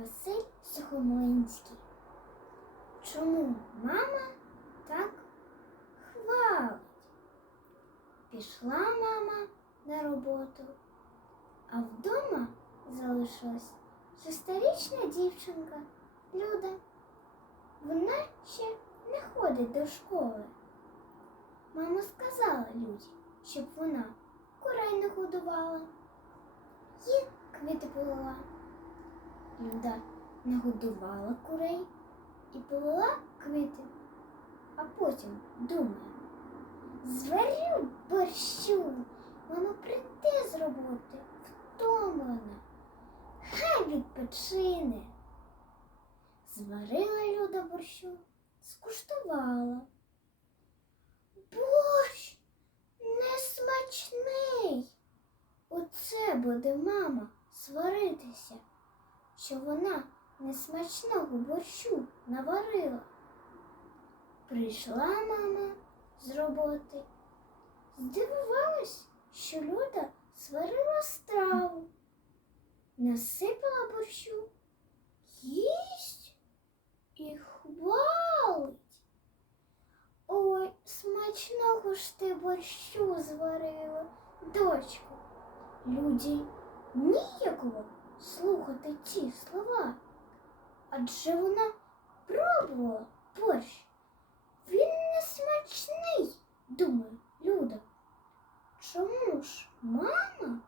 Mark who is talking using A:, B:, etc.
A: Василь Сухомлинський. Чому мама так хвалить? Пішла мама на роботу, а вдома залишилась шестирічна дівчинка Люда. Вона ще не ходить до школи. Мама сказала Люді, щоб вона курей не годувала, і квіти полила. Люда нагодувала курей і полила квіти, а потім думає, зварю борщу, мама прийде з роботи, втомлена, хай відпочине. Зварила Люда борщу, скуштувала. Борщ несмачний. Оце буде мама сваритися, що вона несмачного борщу наварила. Прийшла мама з роботи, здивувалась, що Люда сварила страву, насипала борщу, їсть і хвалить. Ой, смачного ж ти борщу зварила, дочко. Люді ніяково слухати ці слова, адже вона пробувала борщ. Він не смачний, думає Люда. Чому ж мама